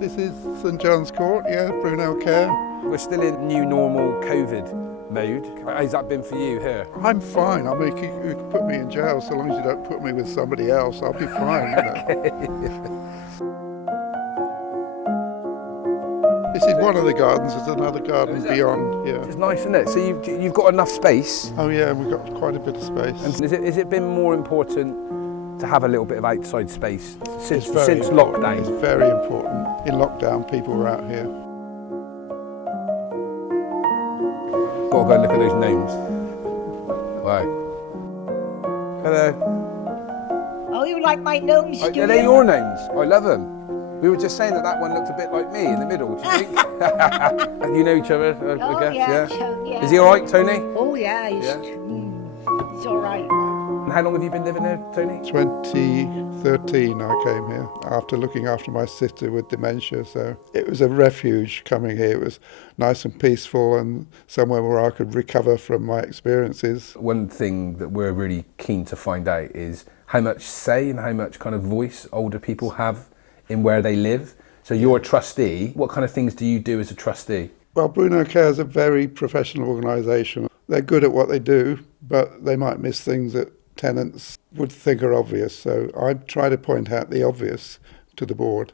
This is St John's Court, yeah, Brunel Care. We're still in new normal COVID mode. How's that been for you here? I'm fine. I mean, you can put me in jail so long as you don't put me with somebody else. I'll be fine, you know. This is one of the gardens. There's another garden beyond. Yeah. It's nice, isn't it? So you've got enough space. Oh yeah, we've got quite a bit of space. And has it been more important to have a little bit of outside space since important. lockdown? It's very important. In lockdown, people were out here. Got to go and look at those gnomes. Wow. Hello. Oh, you like my gnomes, do Are they your gnomes? I love them. We were just saying that one looked a bit like me in the middle, do you think? You know each other, I guess, yeah. Is he all right, Tony? Oh, yeah, he's all right. And how long have you been living there, Tony? 2013 I came here after looking after my sister with dementia, so it was a refuge coming here. It was nice and peaceful and somewhere where I could recover from my experiences. One thing that we're really keen to find out is how much say and how much kind of voice older people have in where they live. So you're a trustee. What kind of things do you do as a trustee? Well, Brunel Care is a very professional organisation. They're good at what they do, but they might miss things that tenants would think are obvious. So I try to point out the obvious to the board.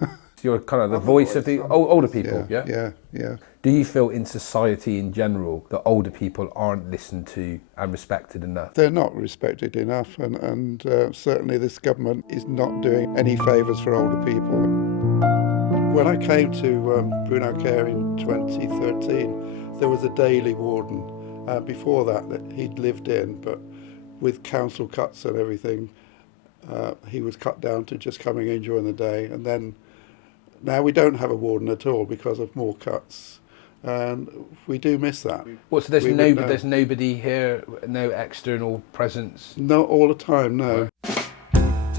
So you're kind of the voice of the older people, yeah? Yeah. Do you feel in society in general that older people aren't listened to and respected enough? They're not respected enough, and certainly this government is not doing any favours for older people. When I came to Brunel Care in 2013, there was a daily warden. Before that he'd lived in, but with council cuts and everything, he was cut down to just coming in during the day. And then now we don't have a warden at all because of more cuts. And we do miss that. Well, so there's nobody here, no external presence? Not all the time, no.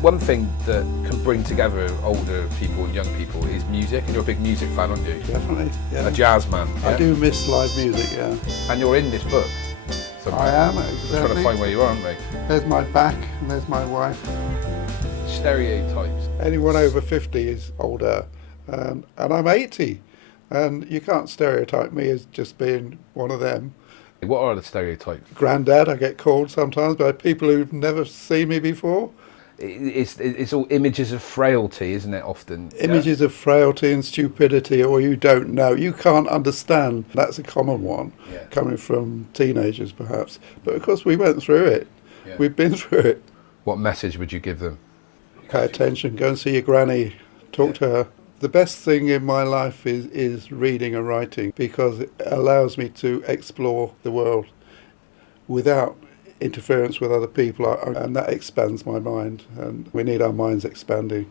One thing that can bring together older people and young people is music, and you're a big music fan, aren't you? Definitely, yeah. A jazz man. Yeah? I do miss live music, yeah. And you're in this book. I am, We're trying to find where you are, aren't we? There's my back and there's my wife. Stereotypes. Anyone over 50 is older, and I'm 80. And you can't stereotype me as just being one of them. What are the stereotypes? Granddad, I get called sometimes by people who've never seen me before. It's all images of frailty, isn't it, often? Images of frailty and stupidity, or you don't know. You can't understand. That's a common one, coming from teenagers perhaps. But of course we went through it. Yeah. We've been through it. What message would you give them? Pay attention, go and see your granny, talk to her. The best thing in my life is reading and writing, because it allows me to explore the world without interference with other people, and that expands my mind, and we need our minds expanding.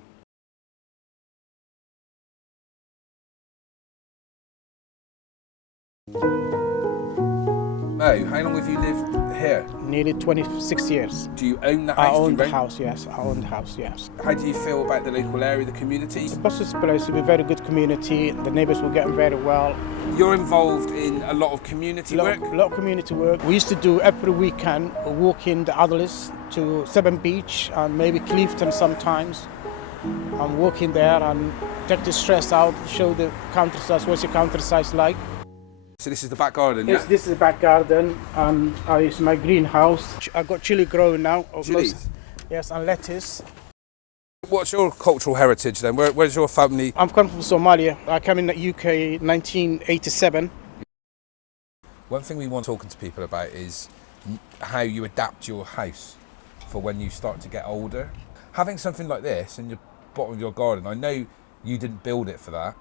Oh, how long have you lived here? Nearly 26 years. Do you own the house? I own the house, yes. I own the house, yes. How do you feel about the local area, the community? The Bristol place will be a very good community. The neighbours will get on very well. You're involved in a lot of community work? A lot of community work. We used to do every weekend, walk in the Advocacy to Severn Beach and maybe Clifton sometimes. And walk in there and take the stress out, show the countryside, what's the countryside like. So this is the back garden, Yes, this is the back garden, and it's my greenhouse. I've got chilli growing now. Chilies? Yes, and lettuce. What's your cultural heritage then? Where's your family? I'm coming from Somalia. I came in the UK 1987. One thing we want talking to people about is how you adapt your house for when you start to get older. Having something like this in the bottom of your garden, I know you didn't build it for that,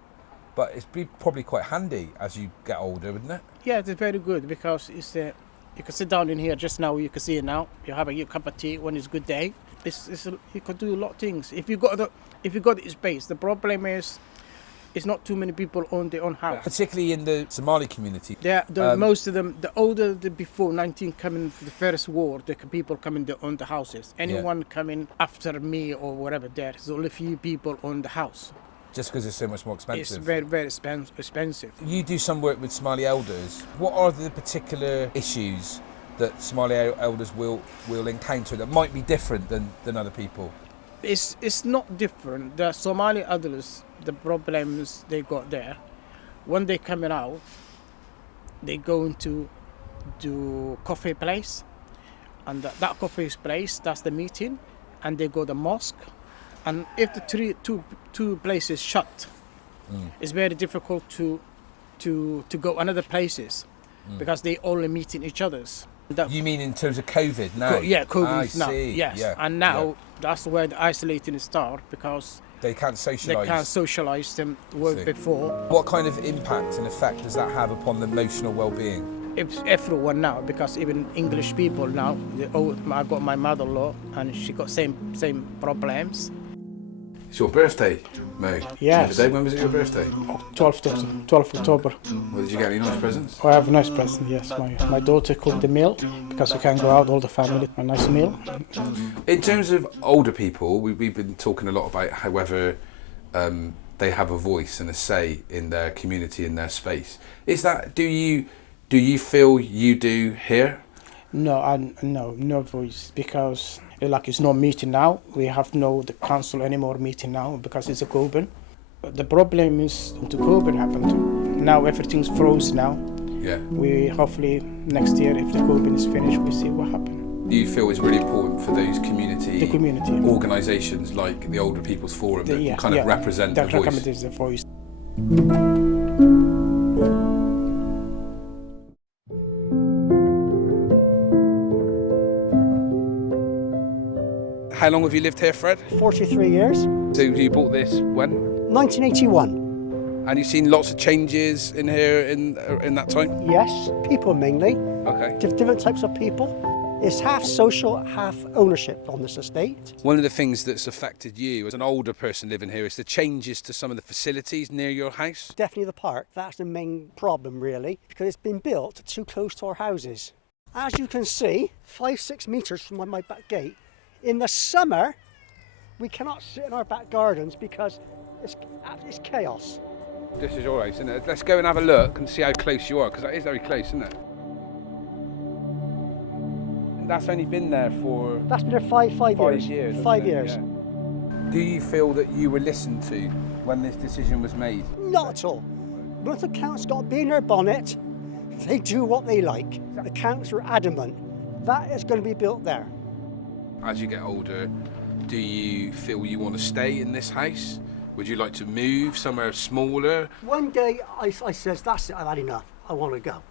but it's probably quite handy as you get older, wouldn't it? Yeah, it's very good because it's you can sit down in here just now. You can see it now. You have a cup of tea when it's a good day. You can do a lot of things if you got the space. The problem is, it's not too many people own their own house. Particularly in the Somali community. Yeah, most of them, the older before 19 coming for the first war, the people coming to own the houses. Anyone coming after me or whatever, there's only few people own the house. Just because it's so much more expensive. It's very, very expensive. You do some work with Somali elders. What are the particular issues that Somali elders will encounter that might be different than other people? It's not different. The Somali elders, the problems they got there, when they coming out, they go into coffee place, and that coffee place, that's the meeting, and they go to the mosque, and if the two places shut, it's very difficult to go another places because they only meet in each other's. You mean in terms of COVID now? Yeah, COVID now. See. Yes, Yeah. and now that's where the isolating start because they can't socialise. They can't socialise them work before. What kind of impact and effect does that have upon the emotional well-being? It's everyone now because even English people now. I got my mother-in-law and she got same problems. It's your birthday, Mo. Yes. When was it your birthday? 12th October. Well, did you get any nice presents? I have a nice present, yes. My daughter cooked the meal because we can't go out, all the family, a nice meal. In terms of older people, we've been talking a lot about however they have a voice and a say in their community, in their space. Is that, do you feel you do here? No, no voice because it's no meeting now. We have the council anymore meeting now because it's a COVID. The problem is the COVID happened. Now everything's frozen now. Yeah. We hopefully next year if the COVID is finished, we see what happens. Do you feel it's really important for those community organisations like the Older People's Forum that kind of represent the voice? That represents the voice. How long have you lived here, Fred? 43 years. So you bought this when? 1981. And you've seen lots of changes in here in that time? Yes, people mainly. Okay. Different types of people. It's half social, half ownership on this estate. One of the things that's affected you as an older person living here is the changes to some of the facilities near your house. Definitely the park. That's the main problem, really, because it's been built too close to our houses. As you can see, 5-6 metres from my back gate, in the summer, we cannot sit in our back gardens because it's chaos. This is your house, isn't it? Let's go and have a look and see how close you are, because that is very close, isn't it? That's only been there for... That's been there five years. 5 years. Yeah. Do you feel that you were listened to when this decision was made? Not at all. Once the council's got a bee in their bonnet, they do what they like. The council are adamant. That is going to be built there. As you get older, do you feel you want to stay in this house? Would you like to move somewhere smaller? One day I says, that's it, I've had enough, I want to go.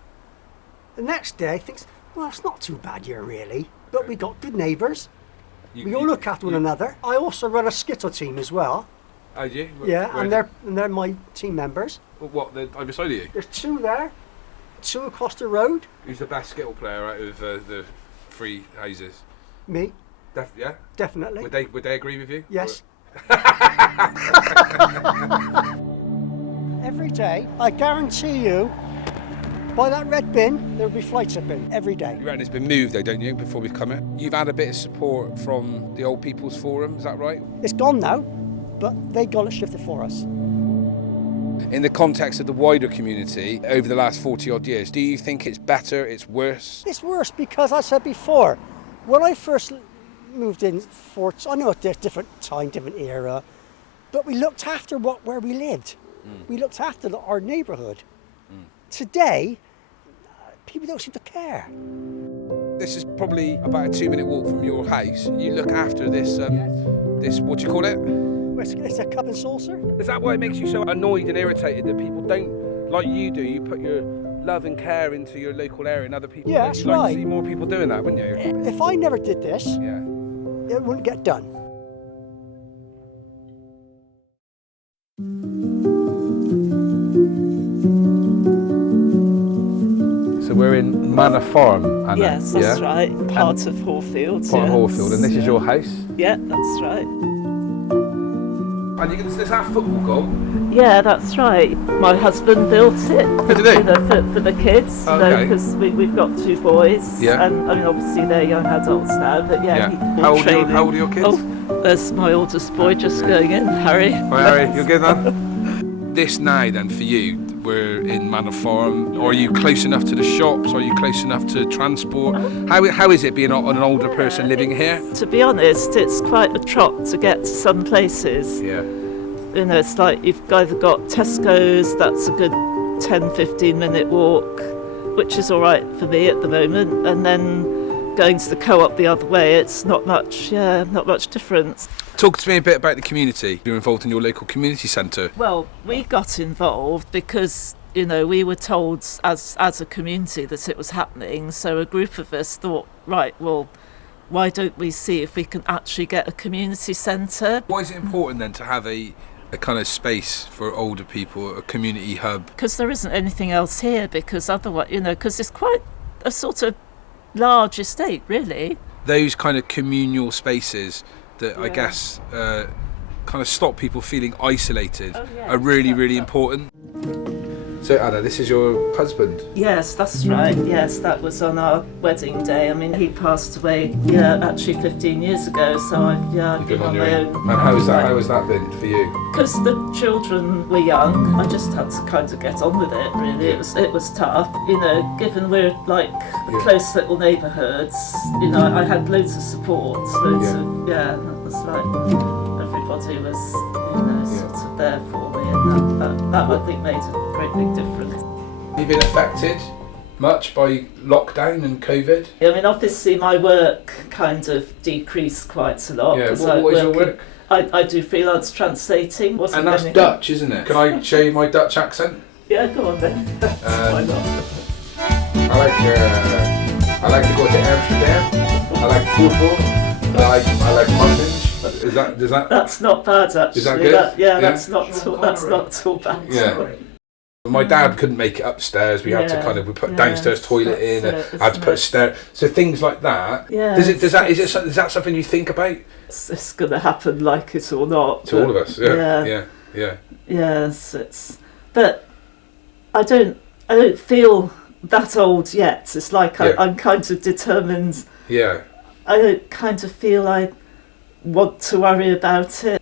The next day I think, well, it's not too bad here really, but we got good neighbours. We all look after one another. I also run a skittle team as well. Oh, do you? Yeah, and they're my team members. What, they're either side of you? There's 2 there, 2 across the road. Who's the best skittle player out of the 3 houses? Me. Yeah? Definitely. Would they agree with you? Yes. Every day, I guarantee you, by that red bin, there'll be flights of bin every day. You reckon it's been moved though, don't you, before we've come here? You've had a bit of support from the Old People's Forum, is that right? It's gone now, but they got it shifted for us. In the context of the wider community, over the last 40 odd years, do you think it's better, it's worse? It's worse because I said before, when I first moved in, I know it's a different time, different era, but we looked after where we lived. We looked after our neighbourhood. Today, people don't seem to care. This is probably about a 2-minute walk from your house. You look after this, this, what do you call it? It's a cup and saucer. Is that why it makes you so annoyed and irritated that people don't, like you do, you put your love and care into your local area and other people? Yeah, that's You'd like right. to see more people doing that, wouldn't you? If I never did this, Yeah. it wouldn't get done. So we're in Manor Farm, Anna. Yes, that's right. Part of Hallfield. Part of Hallfield, and this is your house? Yeah, that's right. And does this have football goal? Yeah, that's right. My husband built it Did he? for the kids, Okay. because we've got 2 boys, Yeah. and I mean obviously they're young adults now, but yeah. How old are your kids? Oh, there's my oldest boy just going in, Harry. Hi Harry, you're good then? This now then for you, were in Manor Farm? Or are you close enough to the shops? Are you close enough to transport? How is it being an older person living here? To be honest, it's quite a trot to get to some places. Yeah. You know, it's like you've either got Tesco's, that's a good 10-15 minute walk, which is all right for me at the moment, and then going to the co-op the other way, it's not much difference. Talk to me a bit about the community. You're involved in your local community centre. Well, we got involved because, you know, we were told as a community that it was happening, so a group of us thought, right, well, why don't we see if we can actually get a community centre? Why is it important then to have a kind of space for older people, a community hub? Because there isn't anything else here, because otherwise, you know, because it's quite a sort of large estate, really. Those kind of communal spaces that I guess kind of stop people feeling isolated are really important. So Anna, this is your husband? Yes, that's right. Yes, that was on our wedding day. I mean, he passed away, actually 15 years ago, so I've been on my own. And how has that been for you? Because the children were young, I just had to kind of get on with it, really. It was tough. You know, given we're like close little neighbourhoods, you know, I had loads of support, it was like everybody was, you know, sort of there for me, and that I think made a great big difference. Have you been affected much by lockdown and COVID? I mean, obviously my work kind of decreased quite a lot. Yeah, what is your work? I do freelance translating. And that's Dutch, isn't it? Can I show you my Dutch accent? Yeah, go on then. Why not? I like to go to Amsterdam. I like football. I like muffins. Does that? That's not bad, actually. Is that good? That's not too bad. Yeah. My dad couldn't make it upstairs. We had to we put downstairs toilet in. Had to put a stair. So things like that. Yeah. Is that something you think about? It's going to happen, like it or not. To all of us. Yeah. Yes, but I don't feel that old yet. It's like I'm kind of determined. Yeah. I don't kind of feel I want to worry about it.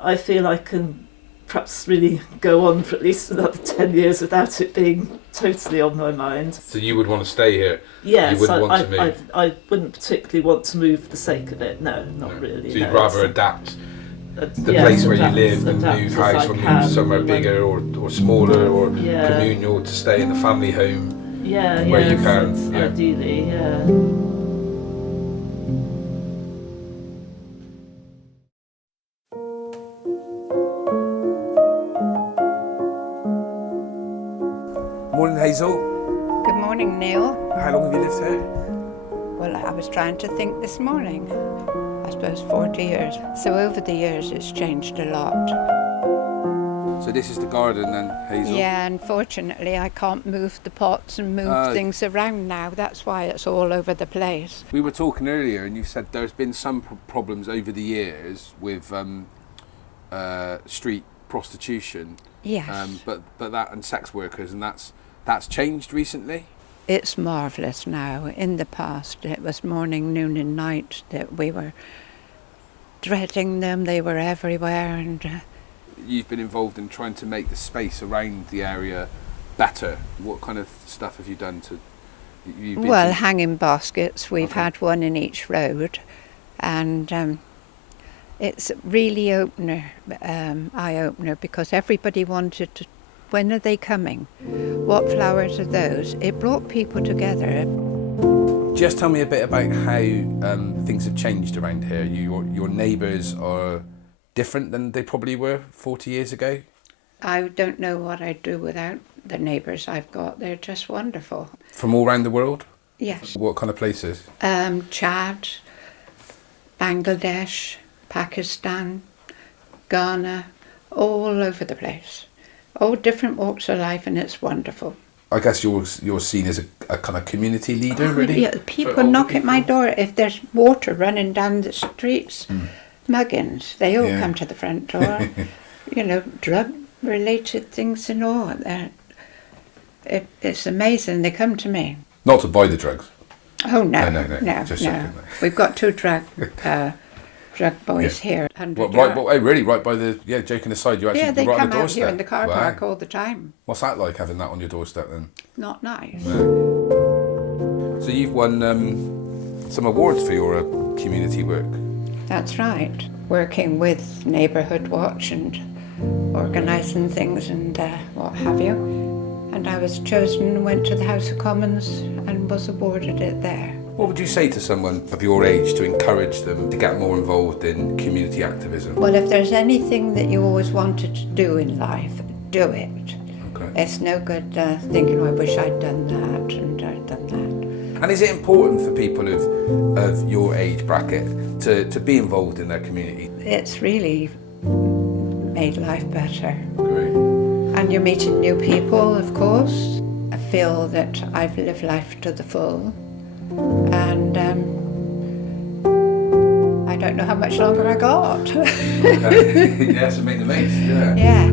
I feel I can perhaps really go on for at least another 10 years without it being totally on my mind. So you would want to stay here? Yes, you wouldn't want to move? I wouldn't particularly want to move for the sake of it, no, not really. So you'd rather adapt the place where you live and move house or move somewhere bigger or smaller or communal to stay in the family home where you can? Ideally, Morning, Hazel. Good morning, Neil. How long have you lived here? Well, I was trying to think this morning. I suppose 40 years. So over the years, it's changed a lot. So this is the garden then, Hazel? Yeah, unfortunately, I can't move the pots and move things around now. That's why it's all over the place. We were talking earlier and you said there's been some problems over the years with street prostitution. Yes. But that and sex workers, and that's changed recently? It's marvellous now. In the past, it was morning, noon and night that we were dreading them. They were everywhere. And you've been involved in trying to make the space around the area better. What kind of stuff have you done to... hanging baskets. We've had one in each road. And it's really eye-opener because everybody wanted to... When are they coming? What flowers are those? It brought people together. Just tell me a bit about how things have changed around here. Your neighbours are different than they probably were 40 years ago? I don't know what I'd do without the neighbours I've got. They're just wonderful. From all around the world? Yes. What kind of places? Chad, Bangladesh, Pakistan, Ghana, all over the place. All different walks of life, and it's wonderful. I guess you're seen as a kind of community leader, really? Yeah, people knock at my door. If there's water running down the streets, muggins, they all come to the front door. Drug-related things and all. It's amazing. They come to me. Not to buy the drugs? Oh, no. No. Just checking. We've got 2 drug drug boys here. 100 What, yards. oh, really? Right by the, joking aside, you actually Yeah, they right on come the out doorstep? here in the car Wow. park all the time. What's that like, having that on your doorstep then? Not nice. So you've won some awards for your community work. That's right. Working with Neighbourhood Watch and organising things and what have you. And I was chosen and went to the House of Commons and was awarded it there. What would you say to someone of your age to encourage them to get more involved in community activism? Well, if there's anything that you always wanted to do in life, do it. Okay. It's no good thinking, oh, I wish I'd done that and I'd done that. And is it important for people of your age bracket to be involved in their community? It's really made life better. Great. And you're meeting new people, of course. I feel that I've lived life to the full. And I don't know how much longer I got. Okay. Yeah, so make the most, yeah. Yeah.